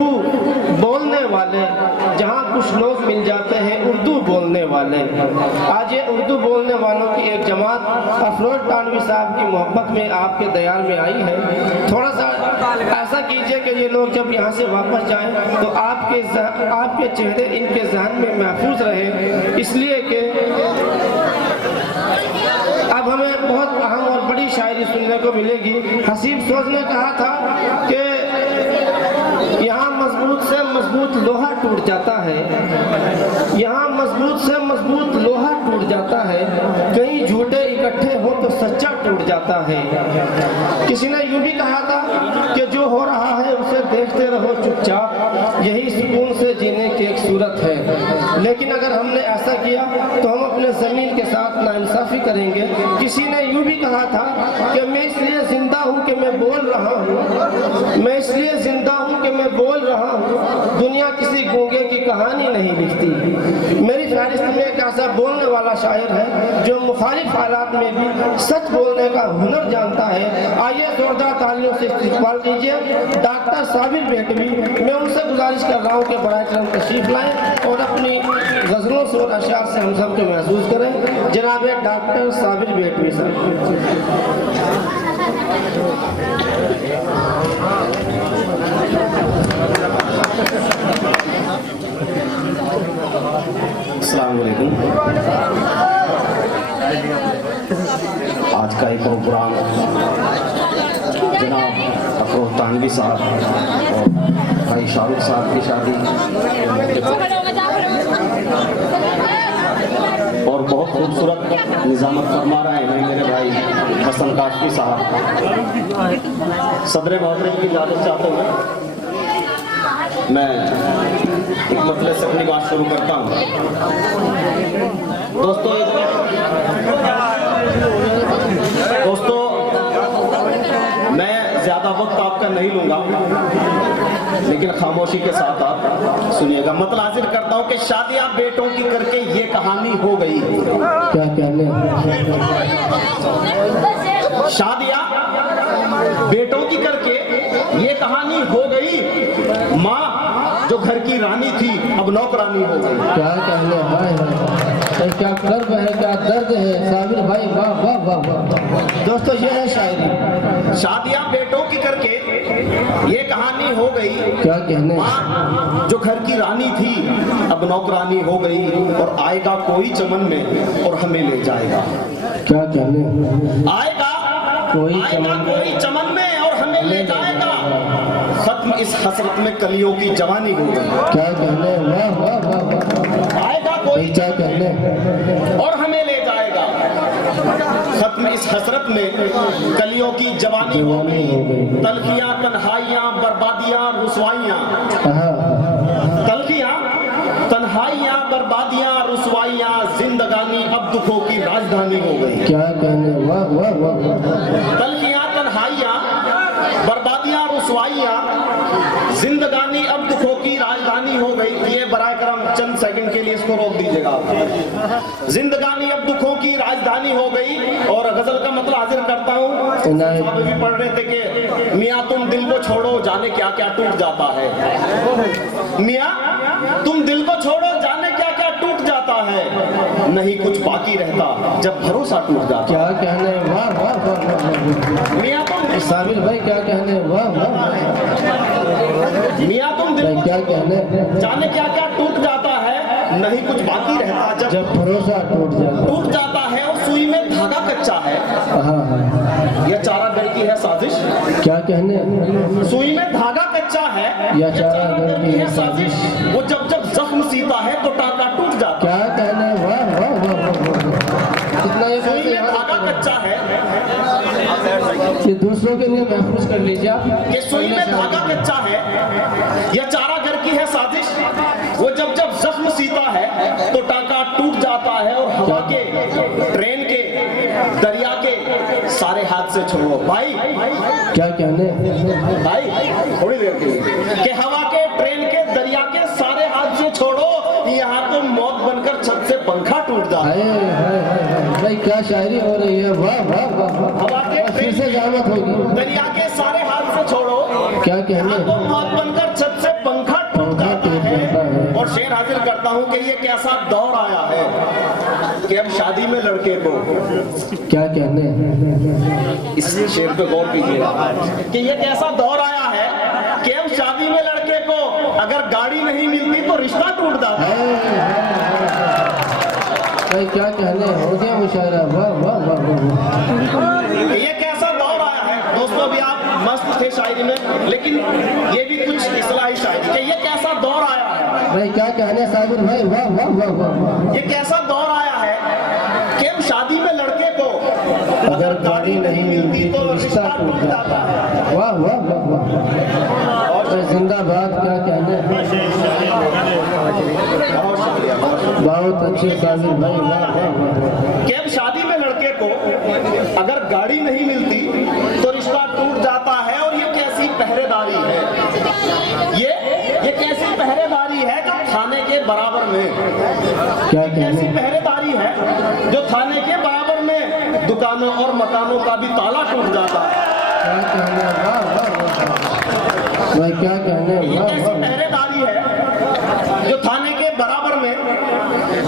बोलने वाले, जहाँ कुछ लोग मिल जाते हैं उर्दू बोलने वाले। आज ये उर्दू बोलने वालों की एक जमात अफरोज थानवी साहब की मोहब्बत में आपके दयाल में आई है। थोड़ा सा ऐसा कीजिए कि ये लोग जब यहाँ से वापस जाएं तो आपके चेहरे इनके जहन में महफूज रहे, इसलिए कि अब हमें बहुत अहम और बड़ी शायरी सुनने को मिलेगी। हसीब सोच ने कहा था कि यहाँ मजबूत से मजबूत लोहा टूट जाता है, यहाँ मजबूत से मजबूत लोहा टूट जाता है, कहीं झूठे इकट्ठे हो तो सच्चा टूट जाता है। किसी ने यूं भी कहा था कि जो हो रहा है उसे देखते रहो चुपचाप, यही सुकून से जीने की एक सूरत है। लेकिन अगर हमने ऐसा किया तो हम अपने ज़मीन के साथ नाइंसाफ़ी करेंगे। किसी ने यूं भी कहा था कि मैं इसलिए जिंदा हूँ कि मैं बोल रहा हूँ, मैं इसलिए जिंदा हूँ कि मैं बोल रहा हूँ, दुनिया किसी गूंगे की कहानी नहीं लिखती। मेरी फहरिस्त में एक ऐसा बोलने वाला शायर है जो मुखालिफ हालात में भी सच बोलने का हुनर जानता है। आइए जोरदार तालियों से इस्तकबाल कीजिए डॉक्टर साबिर बेटवी। मैं उनसे गुजारिश कर रहा हूँ कि बड़ा करम तशरीफ लाएं और अपनी गज़लों से और अशार से हम सब को महसूस करें। जनाब डॉक्टर साबिर बेटवी साहब। अस्सलाम वालेकुम। आज का एक प्रोग्राम जनाब अफरोज थानवी साहब और भाई शाहरुख साहब की शादी और बहुत खूबसूरत निज़ामत फरमा रहे हैं मेरे भाई हसन काफी साहब। सदर मोहतरम की इजाज़त चाहते हुए मैं एक मसले से अपनी बात शुरू करता हूँ। दोस्तों मैं ज़्यादा वक्त आपका नहीं लूँगा, लेकिन खामोशी के साथ आप सुनिएगा। मतलब हाजिर करता हूँ कि शादियाँ बेटों की करके ये कहानी हो गई। क्या कहने, शादियाँ बेटों की करके ये कहानी हो गई। माँ जो घर की रानी थी अब नौकरानी हो गई। क्या कहने भाई, क्या कर्ब है, क्या दर्द है साबिर भाई, वाह वाह वाह वाह। दोस्तों ये है शायरी। शादियां बेटों की करके ये कहानी हो गई। क्या कहने, माँ जो घर की रानी थी अब नौकरानी हो गई, और आएगा कोई चमन में और हमें ले जाएगा। क्या कहने, आएगा कोई चमन में और हमें ले जाएगा। खत्म इस हसरत में कलियों की जवानी हो गई। क्या कहने, वाह वाह वाह वाह। आएगा कोई, क्या कहने, और हमें ले जाएगा। खत्म इस हसरत में कलियों की जवानी हो गई। तलखियां तन्हाइयां बर्बादियां रुसवाइयां, तलखियां तन्हाइयां बर्बादियां रुसवाइयां, जिंदगानी अब दुखों की राजधानी हो गई। क्या कहने, वाह वाह वाह। तलखियां तन्हाइयां बर्बादियां रुसवाइयां, जिंदगानी अब दुखों की राजधानी हो गई। ये बराए करम चंद सेकंड के लिए इसको रोक दीजिएगा। जिंदगानी अब दुखों की राजधानी हो गई। और गजल का मतलब हाजिर करता हूँ। आप भी पढ़ रहे थे कि मियाँ तुम दिल को छोड़ो जाने क्या क्या टूट जाता है। मियाँ तुम दिल को छोड़ो जाने क्या क्या टूट जाता है, नहीं कुछ बाकी रहता जब भरोसा टूट जाता। क्या कहने, वाह वाह वाह। मियाँ तुम साबिर भाई क्या कहने, वाह वाह। मियाँ तुम दिल क्या कहने, जाने क्या क्या टूट जाता है, नहीं कुछ बाकी रहता जब भरोसा टूट जाता है। और सुई में धागा कच्चा है, यह चारा घर की है साजिश। क्या कहने, सुई में धागा कच्चा है, यह चारा घर की है साजिश। वो जब जब जख्म सीता है तो टाका टूट जाता। क्या कहने, वाह वाह वाह। कितना ये सुई में धागा कच्चा है, ये दूसरों के लिए महफूज कर लीजिए आप कि सुई में धागा कच्चा है, यह चारा घर की है साजिश। वो जब जब जख्म सीता है तो टाका टूट जाता है। और हवा के, ट्रेन के, दरिया के सारे हाथ से छोड़ो भाई। क्या कहने भाई, थोड़ी देर के लिए कि हवा के, ट्रेन के, दरिया के सारे हाथ से छोड़ो, यहाँ तो मौत बनकर छत से पंखा टूट जाता है। भाई क्या शायरी हो रही है, वाह वाह वाह। हवा के, ट्रेन से जामत होगी, दरिया के सारे हाथ से छोड़ो, क्या कहने, मौत बनकर छत से करता हूँ कि ये कैसा दौर आया है कि अब शादी में लड़के को, क्या कहने हैं? इस शेर पे गौर कीजिएगा कि ये कैसा दौर आया है कि अब शादी में लड़के को अगर गाड़ी नहीं मिलती तो रिश्ता टूट जाता है। भाई क्या कहने, हो गया मुशायरा। वाह वाह वाह वाह। ये कैसा दौर आया है दोस्तों, अभी आप मस्त थे शायरी में, लेकिन ये भी कुछ इस्लाही शायरी कि ये कैसा दौर आया है। भाई क्या कहने साबिर भाई, वाह वाह वाह वाह। ये कैसा दौर आया है कि अब शादी में लड़के को अगर गाड़ी नहीं मिलती तो रिश्ता टूट जाता है। वाह वाह वाह वाह। और जिंदाबाद, क्या कहने। बहुत अच्छे साबिर भाई, वाह वाह वाह। कि अब शादी में लड़के को अगर गाड़ी नहीं मिलती तो रिश्ता टूट जाता है। और ये कैसी पहरेदारी है, ये कैसी पहरेदारी है जो थाने के बराबर में, क्या कैसी कहने। पहरेदारी है जो थाने के बराबर में दुकानों और मकानों का भी ताला टूट जाता है। क्या कहने, वाह वाह वाह। भाई क्या कहने, ये वाह कैसी वाह। पहरेदारी है जो थाने के बराबर में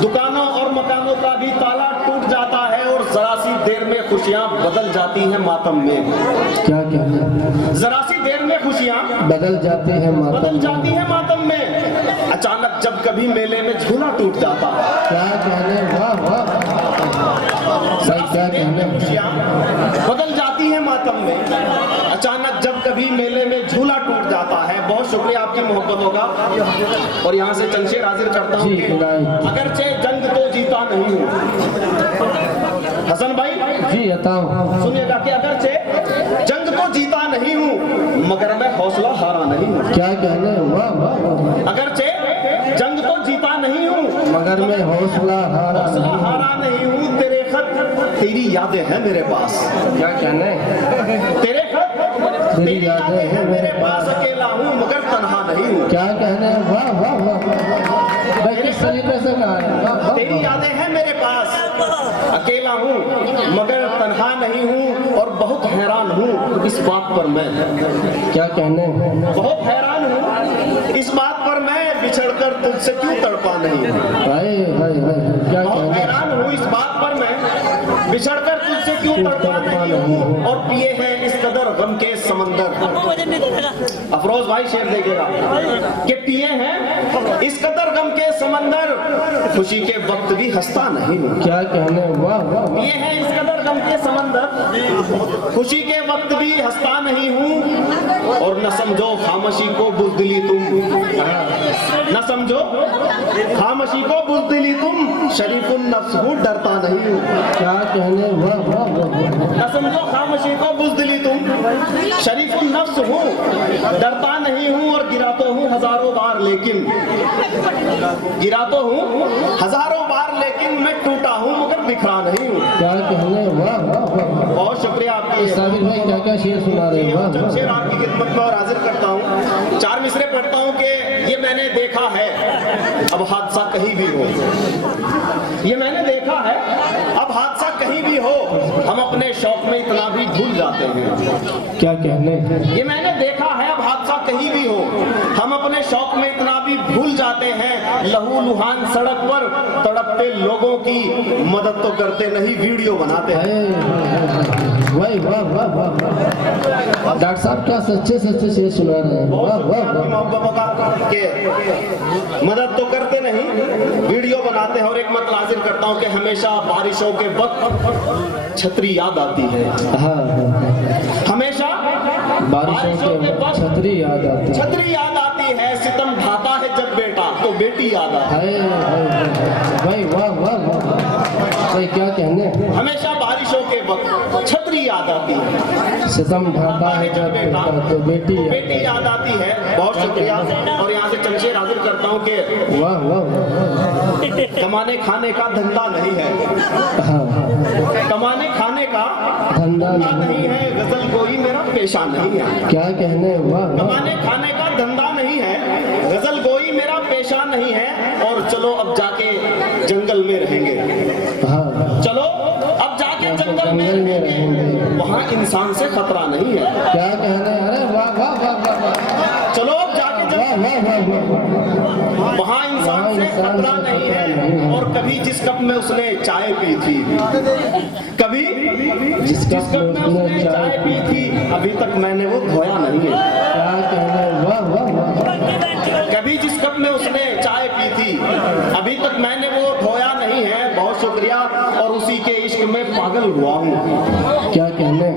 दुकानों और मकानों का भी ताला टूट जाता है और जरा सी देर में खुशियां बदल जाती हैं मातम में। क्या कहने, जरा सी देर में खुशियां बदल जाते हैं बदल मातम। जाती हैं मातम में। अचानक जब कभी मेले में झूला टूट जाता है। क्या कहने, वाह वाह। भाई क्या कहने। खुशियां बदल जाती हैं मातम में। अचानक जब कभी मेले में झूला टूट जाता है। बहुत शुक्रिया आपकी मोहब्बतों का। और यहाँ से चंद शेर हाजिर करता हूँ जी, कि नहीं। अगरचे जंग तो जीता नहीं हूँ। हसन भाई जी बताओ। सुनिएगा कि अगरचे जंग तो जीता नहीं हूँ मगर मैं हौसला हारा नहीं हूँ। क्या कहने, वाह वाह वाह। अगरचे जंग तो जीता नहीं हूँ मगर मैं हौसला हारा हौसला नहीं। हारा नहीं हूँ। तेरे खत तेरी यादें हैं मेरे पास। क्या कहने, तेरे खत तेरी यादें हैं मेरे पास। अकेला हूँ मगर तन्हा नहीं हूँ। क्या कहने, वाह वाह वाह। भाई किस तरीके से कहा है, वाह वाह तेरी वाह। यादें हैं मेरे पास। अकेला हूँ मगर तन्हा नहीं हूँ और बहुत हैरान हूँ इस बात पर मैं। क्या कहने, बहुत हैरान हूँ इस बात पर मैं बिछड़कर तुझसे क्यों तड़पा नहीं हूँ। भाई भाई भाई क्या बहुत कहने। हैरान हूँ इस बात पर मैं बिछड़कर तुझसे क्यों तड़पा नहीं हूँ। और पिए हैं इस कदर गम के समंदर। अफरोज भाई शेर देखेगा कि पिए हैं इस कदर गम के समंदर खुशी के वक्त भी हंसता नहीं हूँ। क्या कहने, वाह वाह। पिए हैं इस कदर गम के समंदर खुशी के वक्त भी हंसता नहीं हूँ। और न समझो खामोशी को बुज़दिली तुम, न समझो खामोशी को बुज़दिली तुम शरीफुन नफ्स हूँ डरता नहीं हूँ। क्या कहने, वाह वाह वाह। न समझो खामोशी को बुज़दिली तुम शरीफुन नफ्स हूँ डरता नहीं हूँ। और गिरा तो हूँ हजारों बार लेकिन, गिरा तो हूँ हजारों बार लेकिन मैं टूटा हूँ मगर बिखरा नहीं हूँ। क्या कहने, वाह वाह वाह। बहुत शुक्रिया आपकी। साबिर भाई क्या क्या शेर सुना रहे हैं, वाह वाह। शेर आपकी खिदमत में और हाजिर करता हूँ। चार मिसरे पढ़ता हूँ कि ये मैंने देखा है अब हादसा कहीं भी हो। ये मैंने देखा है अब हादसा कहीं भी हो हम अपने शौक में इतना भी भूल जाते हैं। क्या कहने, ये मैंने देखा है अब हादसा कहीं भी हो हम अपने शौक में इतना भी भूल जाते हैं। लहू लुहान सड़क पर तड़पते लोगों की मदद तो करते नहीं वीडियो बनाते हैं। वाह वाह वाह वाह। डॉक्टर साहब क्या सच्चे सच्चे शेर सुना रहे हैं, वाह वाह वाह। मोहब्बतों का के मदद तो करते नहीं वीडियो बनाते हैं। और एक मतलब हाजिर करता हूँ कि हमेशा बारिशों के वक्त छतरी याद आती है। हाँ हमेशा बारिशों के वक्त छतरी याद आती है। छतरी याद आती है। सितम ढाता है जब बेटा तो बेटी याद आती है। भाई वाह वाह वाह। भाई क्या कहने, हमेशा बारिशों के वक्त छतरी याद आती है। सितम ढाता है जब बेटा तो बेटी याद आती है। बहुत शुक्रिया। और यहाँ से चंद शेर हाजिर करता हूँ कि वाह वाह। कमाने खाने का धंधा नहीं है। हाँ कमाने खाने का धंधा नहीं है। गजल कोई मेरा पेशा नहीं है। क्या कहने, वाह वाह। कमाने खाने का धंधा नहीं है। गजल कोई मेरा पेशा नहीं है। और चलो अब जाके जंगल में रहेंगे। हाँ चलो अब जाके जंगल में रहेंगे। वहाँ इंसान से खतरा नहीं है। क्या कहने, अरे वाह वाह वाह वाह। चलो अब जाके वाह वाह वाह वाह। वहाँ इंसान से खतरा नहीं है। और कभी जिस कप में उसने चाय पी थी, कभी जिस कप में उसने चाय पी थी, अभी तक मैंने वो धोया नहीं है। क्या कहने, वाह वाह वाह। कभी जिस कप में उसने चाय पी थी, अभी तक मैंने वो धोया नहीं है। बहुत शुक्रिया। और उसी के इश्क में पागल हुआ हूँ। क्या कहने,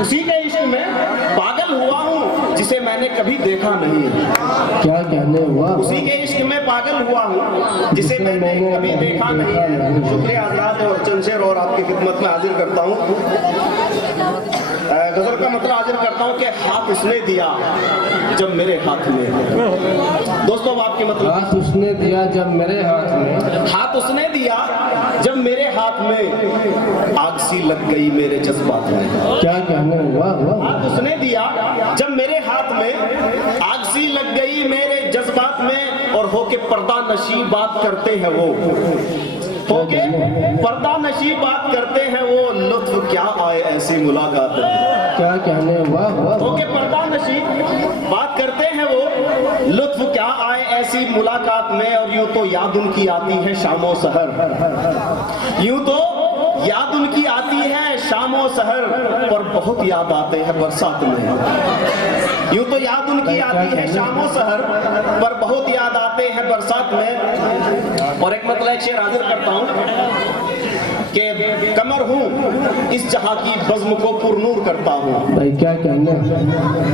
उसी के इश्क में पागल हुआ हूँ जिसे मैंने कभी देखा नहीं है। क्या कहने, वाह। उसी के इश्क में पागल हुआ हूँ जिसे मैंने कभी देखा नहीं है। शुक्रिया हज़रात। और चंद शेर और आपकी खिदमत में हाजिर करता हूँ। गजल का मतलब हाजिर करता हूँ कि हाथ उसने दिया जब मेरे हाथ में। दोस्तों आपके मतलब, हाथ उसने दिया जब मेरे हाथ में, हाथ उसने दिया जब मेरे हाथ में, आग सी लग गई मेरे जज्बात में। क्या कहने, वाह वाह। हाथ उसने दिया जब मेरे हाथ में, आग सी लग गई मेरे जज्बात में। और होके पर्दा नशी बात करते हैं वो, होके पर्दा नशी बात करते हैं वो, लुत्फ क्या आए ऐसी मुलाकात में। क्या कहने, वाह वाह। होके पर्दा नशी बात करते हैं वो, लुत्फ क्या आए ऐसी मुलाकात में। और यूं तो याद उनकी आती है शामो सहर, यूं तो याद उनकी आती है शामो सहर, पर बहुत याद आते हैं बरसात में। यूं तो याद उनकी आती है शामो सहर, पर बहुत याद आते हैं बरसात में। और एक मतलब एक शेर हाजिर करता हूँ कि कमर हूँ इस जहां की बज़्म को पुरनूर करता हूँ। भाई क्या कहने,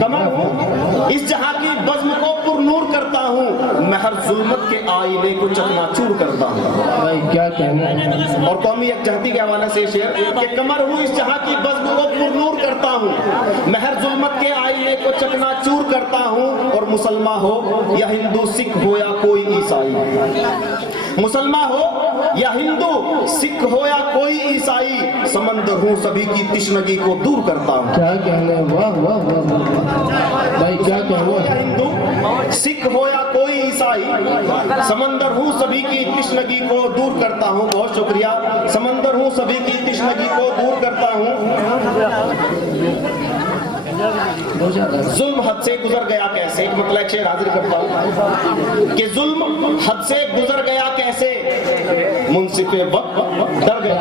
कमर हूँ इस जहां की बज़्म को पुरनूर करता हूँ, मैं हर जुल्मत के आईने को चकनाचूर करता हूँ। भाई क्या कहने। और कौमी यकजहती के हवाले से शेर कि कमर हूँ इस जहां की बज़्म को पुरनूर करता हूँ, मैं हर जुल्मत के आईने को चकनाचूर करता हूँ। और मुसलमान हो या हिंदू सिख हो या कोई ईसाई, मुसलमान हो या हिंदू सिख हो या कोई ईसाई, समंदर हूँ सभी की तिश्नगी को दूर करता हूँ। क्या कहने, वाह वाह वाह। भाई क्या हो या कहने, हिंदू सिख हो या कोई ईसाई, समंदर हूँ सभी की तिश्नगी को दूर करता हूँ। बहुत शुक्रिया। समंदर हूँ सभी की तिश्नगी को दूर करता हूँ। जुल्म हद से गुजर गया कैसे, एक मतलब एक शेर हाजिर करता हूँ कि जुल्म हद से गुजर गया कैसे, मुंसिफे वक्त डर गया।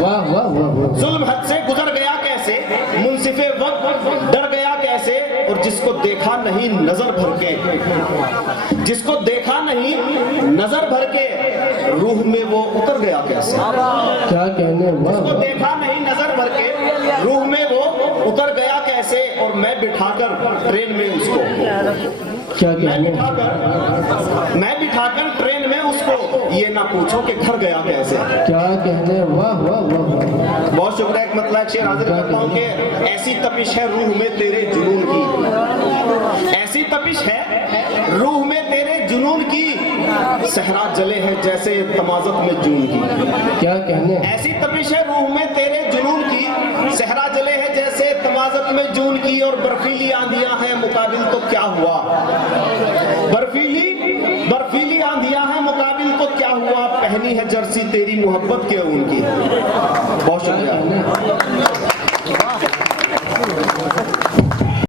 वाह वाह वाह। जुल्म हद से गुजर गया कैसे, मुंसिफे वक्त डर गया कैसे। और जिसको देखा नहीं नजर भर के, जिसको देखा नहीं नजर भर के, रूह में वो उतर गया कैसे। क्या कहने, वाह। जिसको देखा नहीं नजर भर के, रूह में वो उतर गया कैसे। और मैं बिठाकर ट्रेन में उसको, क्या कहने, मैं बिठाकर ट्रेन में उसको, ये ना पूछो कि घर गया कैसे। क्या कहने, वाह वाह वाह। बहुत शुक्रिया। एक मतलब एक शेर हाजिर करता हूँ कि ऐसी तपिश है रूह में तेरे जुनून की, ऐसी तपिश है रूह में तेरे जुनून की, सहरा जले है जैसे तमाज़त में जून की। क्या कहने, ऐसी तपिश है रूह में तेरे जुनून की, सहरा जले है जैसे तमाज़त में जून की। और बर्फीली आंधियां हैं मुकाबिल तो क्या हुआ, बर्फीली आंधियां हैं मुकाबिल तो क्या हुआ, पहनी है जर्सी तेरी मोहब्बत के उनकी। बहुत शुक्रिया।